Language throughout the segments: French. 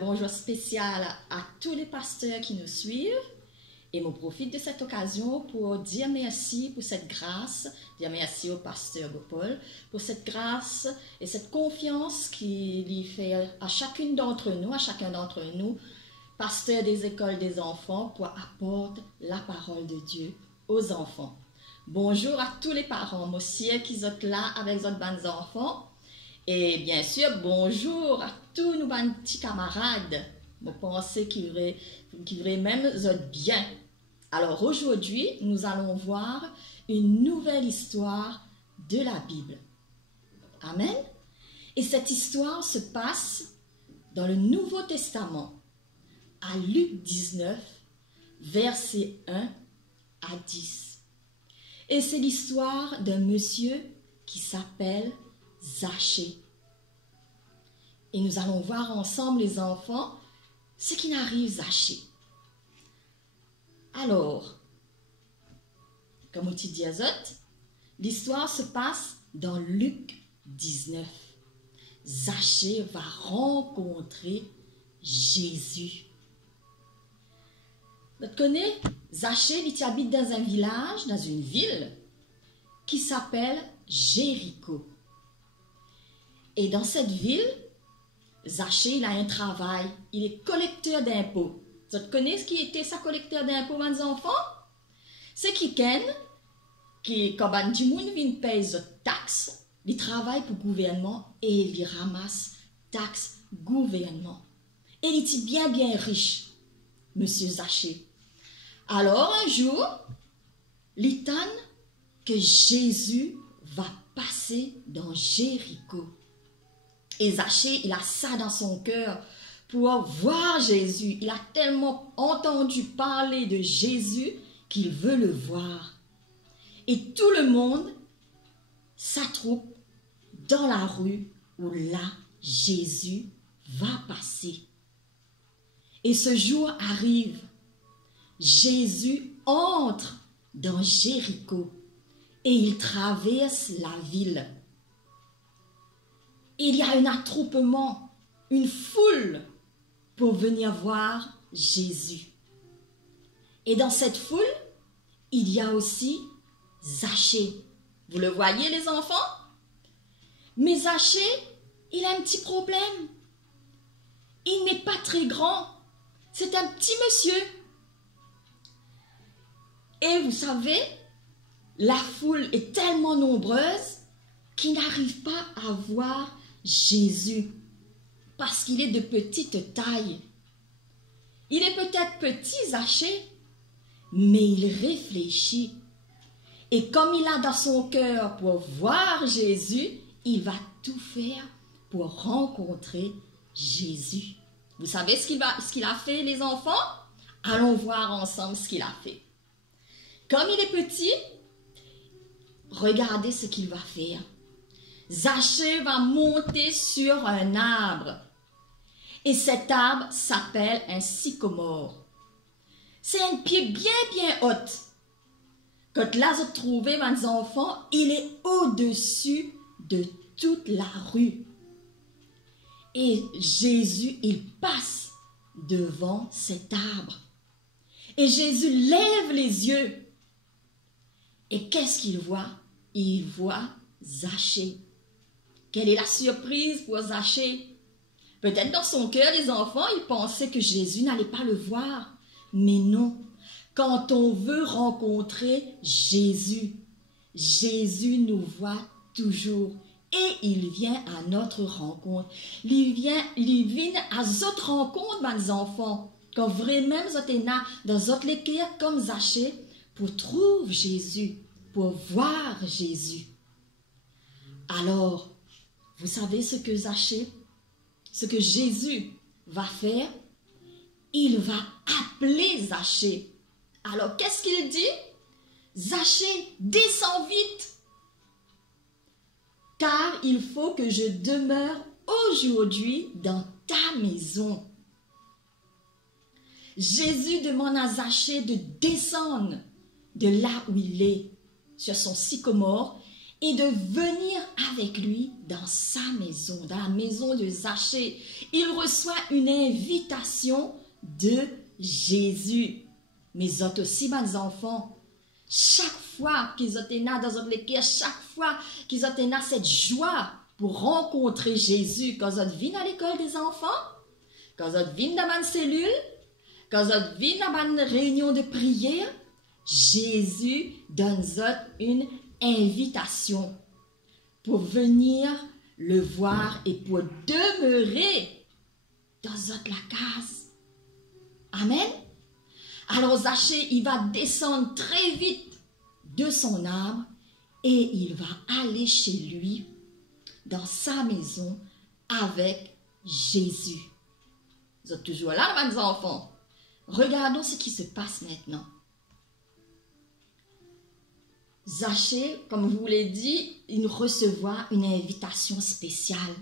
bonjour spécial à tous les pasteurs qui nous suivent. Et je profite de cette occasion pour dire merci pour cette grâce, dire merci au pasteur Gopol pour cette grâce et cette confiance qu'il fait à chacune d'entre nous, à chacun d'entre nous, pasteur des écoles des enfants, pour apporter la parole de Dieu aux enfants. Bonjour à tous les parents, moi aussi qui sont là avec les bonnes enfants. Et bien sûr, bonjour à tous nos petits camarades. Je pense qu'ils veraient même bien. Alors aujourd'hui, nous allons voir une nouvelle histoire de la Bible. Amen. Et cette histoire se passe dans le Nouveau Testament, à Luc 19, versets 1 à 10. Et c'est l'histoire d'un monsieur qui s'appelle Zachée. Et nous allons voir ensemble, les enfants, ce qui n'arrive Zachée. Alors, comme on dit l'histoire se passe dans Luc 19. Zachée va rencontrer Jésus. Vous connaissez, Zachée, il habite dans un village, dans une ville qui s'appelle Jéricho. Et dans cette ville, Zachée, il a un travail. Il est collecteur d'impôts. Vous connaissez ce qui était sa collecteur d'impôts, mes enfants? C'est quelqu'un qui, quand du monde vient payer des taxes, il travaille pour le gouvernement et il ramasse taxes gouvernement. Et il est bien riche, monsieur Zachée. Alors, un jour, il tente que Jésus va passer dans Jéricho. Et Zachée, il a ça dans son cœur pour voir Jésus. Il a tellement entendu parler de Jésus qu'il veut le voir. Et tout le monde s'attroupe dans la rue où là, Jésus va passer. Et ce jour arrive. Jésus entre dans Jéricho et il traverse la ville. Il y a un attroupement, une foule pour venir voir Jésus. Et dans cette foule, il y a aussi Zachée. Vous le voyez, les enfants? Mais Zachée, il a un petit problème. Il n'est pas très grand. C'est un petit monsieur. Et vous savez, la foule est tellement nombreuse qu'il n'arrive pas à voir Jésus, parce qu'il est de petite taille. Il est peut-être petit, Zachée, mais il réfléchit. Et comme il a dans son cœur pour voir Jésus, il va tout faire pour rencontrer Jésus. Vous savez ce qu'il a fait, les enfants? Allons voir ensemble ce qu'il a fait. Comme il est petit, regardez ce qu'il va faire. Zachée va monter sur un arbre. Et cet arbre s'appelle un sycomore. C'est un pied bien haute. Quand là, vous trouvez, mes enfants, il est au-dessus de toute la rue. Et Jésus, il passe devant cet arbre. Et Jésus lève les yeux. Et qu'est-ce qu'il voit? Il voit Zachée. Quelle est la surprise pour Zachée? Peut-être dans son cœur, les enfants, il pensait que Jésus n'allait pas le voir. Mais non. Quand on veut rencontrer Jésus, Jésus nous voit toujours. Et il vient à notre rencontre. Il vient à d'autres rencontres, mes enfants. Quand vraiment vous êtes là, dans votre équerre comme Zachée, pour trouver Jésus, pour voir Jésus. Alors, vous savez ce que Jésus va faire? Il va appeler Zachée. Alors, qu'est-ce qu'il dit? Zachée, descends vite, car il faut que je demeure aujourd'hui dans ta maison. Jésus demande à Zachée de descendre de là où il est, sur son sycomore, et de venir avec lui dans sa maison, dans la maison de Zachée. Il reçoit une invitation de Jésus. Mais autres aussi, mes enfants, chaque fois qu'ils ont été dans notre équipe, chaque fois qu'ils ont été cette joie pour rencontrer Jésus, quand ils viennent à l'école des enfants, quand ils viennent dans ma cellule, quand ils viennent dans ma réunion de prière, Jésus donne une invitation pour venir le voir et pour demeurer dans la case. Amen. Alors Zachée, il va descendre très vite de son arbre et il va aller chez lui, dans sa maison, avec Jésus. Vous êtes toujours là, mes enfants? Regardons ce qui se passe maintenant. Zachée, comme je vous l'ai dit, il recevra une invitation spéciale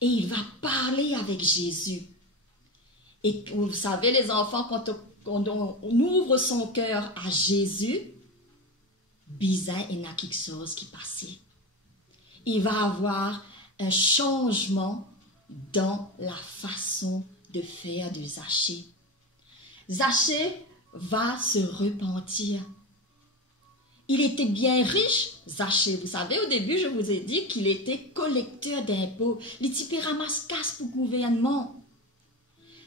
et il va parler avec Jésus. Et vous savez, les enfants, quand on ouvre son cœur à Jésus, bizarre, il y a quelque chose qui passe. Il va avoir un changement dans la façon de faire de Zachée. Zachée va se repentir. Il était bien riche, Zachée. Vous savez, au début, je vous ai dit qu'il était collecteur d'impôts. Il typait ramasse casse pour le gouvernement.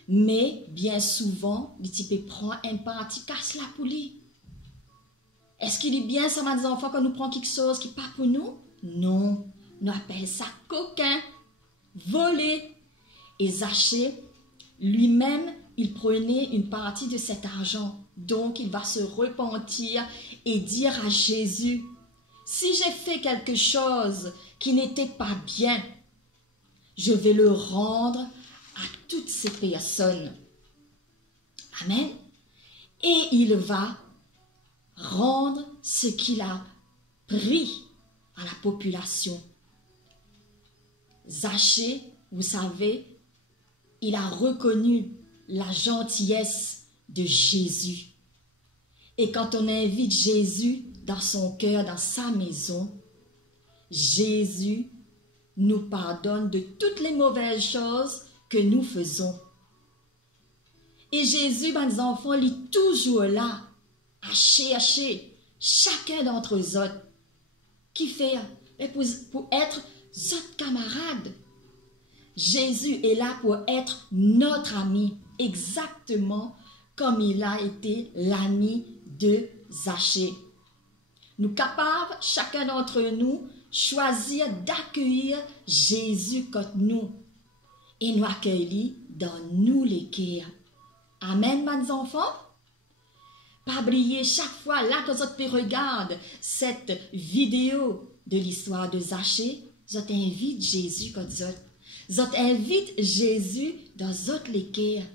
Mais, bien souvent, il type prend un parti casse la pour lui. Est-ce qu'il est bien, ça, mes enfants, quand nous prenons quelque chose qui n'est pas pour nous? Non. Nous appelons ça coquin, volé. Et Zachée, lui-même, il prenait une partie de cet argent. Donc, il va se repentir et dire à Jésus, si j'ai fait quelque chose qui n'était pas bien, je vais le rendre à toutes ces personnes. Amen. Et il va rendre ce qu'il a pris à la population. Zachée, vous savez, il a reconnu la gentillesse de Jésus. Et quand on invite Jésus dans son cœur, dans sa maison, Jésus nous pardonne de toutes les mauvaises choses que nous faisons. Et Jésus, mes enfants, il est toujours là à chercher chacun d'entre eux autres qui fait pour être notre camarade. Jésus est là pour être notre ami, exactement comme il a été l'ami de Zachée. Nous capables, chacun d'entre nous, choisir d'accueillir Jésus comme nous et nous accueillir dans nous les cœurs. Amen, mes enfants. Pas oublier chaque fois là que vous regardez cette vidéo de l'histoire de Zachée, vous invite Jésus comme vous. Vous invite Jésus dans votre les cœurs.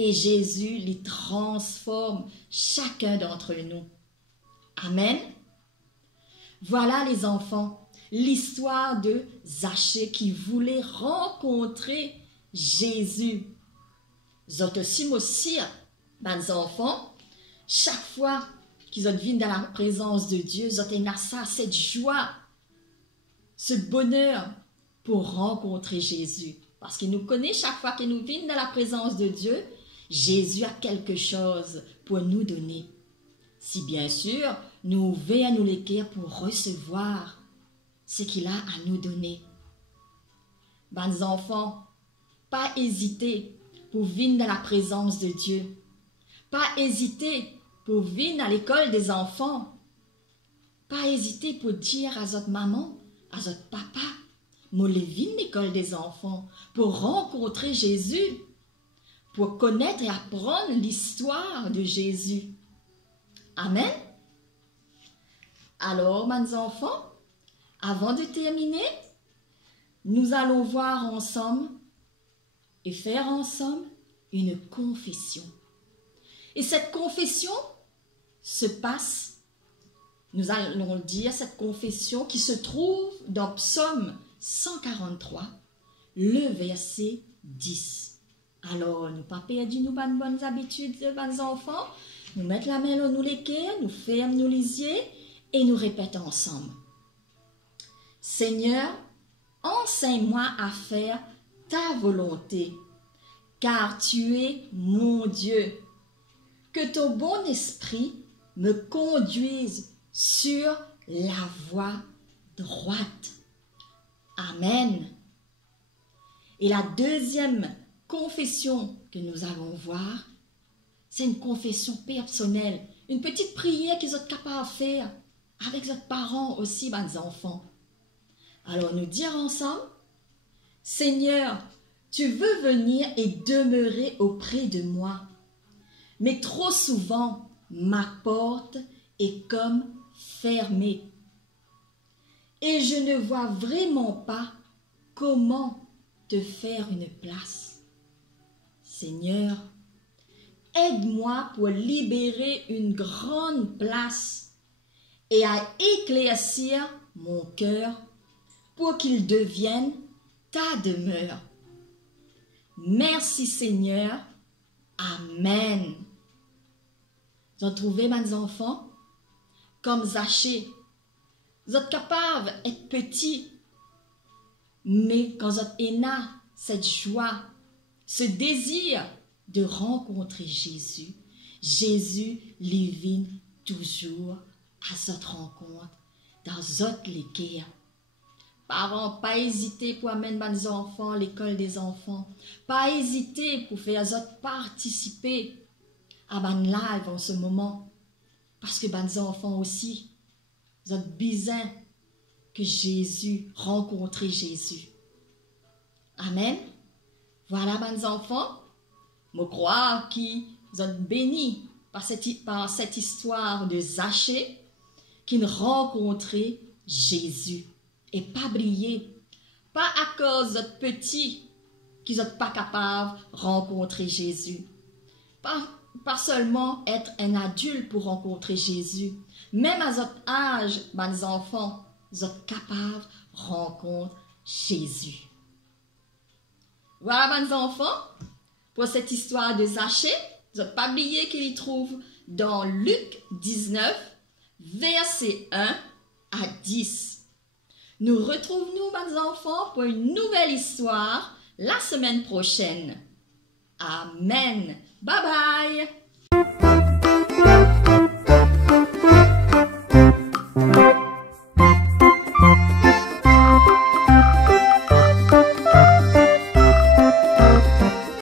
Et Jésus les transforme chacun d'entre nous. Amen. Voilà les enfants, l'histoire de Zachée qui voulait rencontrer Jésus. Vous aussi, mes enfants, chaque fois qu'ils viennent dans la présence de Dieu, vous avez ça, cette joie, ce bonheur pour rencontrer Jésus. Parce qu'il nous connaît chaque fois que nous venons dans la présence de Dieu, Jésus a quelque chose pour nous donner. Si bien sûr, nous ouvrons nous les cœurs pour recevoir ce qu'il a à nous donner. Mes enfants, pas hésiter pour venir dans la présence de Dieu. Pas hésiter pour venir à l'école des enfants. Pas hésiter pour dire à votre maman, à votre papa, moi les vine l'école des enfants pour rencontrer Jésus, pour connaître et apprendre l'histoire de Jésus. Amen. Alors, mes enfants, avant de terminer, nous allons voir ensemble et faire ensemble une confession. Et cette confession se passe, nous allons dire, cette confession qui se trouve dans Psaume 143, le verset 10. Alors, nous pas perdu nos bonnes habitudes, mes enfants. Nous mettons la main dans nous les cœurs, nous fermons nos les yeux et nous répétons ensemble. Seigneur, enseigne-moi à faire ta volonté, car tu es mon Dieu. Que ton bon esprit me conduise sur la voie droite. Amen. Et la deuxième confession que nous allons voir, c'est une confession personnelle, une petite prière que vous êtes capable de faire avec votre parents aussi, mes enfants. Alors nous dire ensemble, Seigneur, tu veux venir et demeurer auprès de moi, mais trop souvent ma porte est comme fermée et je ne vois vraiment pas comment te faire une place. Seigneur, aide-moi pour libérer une grande place et à éclaircir mon cœur pour qu'il devienne ta demeure. Merci Seigneur. Amen. Vous avez trouvé, mes enfants, comme Zachée, vous êtes capable d'être petit, mais quand vous êtes là, cette joie, ce désir de rencontrer Jésus, Jésus lui vient toujours à cette rencontre dans votre l'équerre. Parents, pas hésiter pour amener les enfants à l'école des enfants. Pas hésiter pour faire les autres participer à ban live en ce moment. Parce que les enfants aussi, vous êtes besoin que Jésus, rencontrer Jésus. Amen. Voilà, mes enfants. Je crois que vous êtes bénis par cette histoire de Zachée qui rencontrait Jésus. Et pas briller, pas à cause de petit qu'ils n'êtes pas capables de rencontrer Jésus. Pas seulement être un adulte pour rencontrer Jésus. Même à votre âge, mes enfants, vous êtes capables de rencontrer Jésus. Voilà, mes enfants, pour cette histoire de Zachée. Vous n'êtes pas oublié qu'il y trouve dans Luc 19, verset 1 à 10. Nous retrouvons-nous, mes enfants, pour une nouvelle histoire la semaine prochaine. Amen. Bye bye.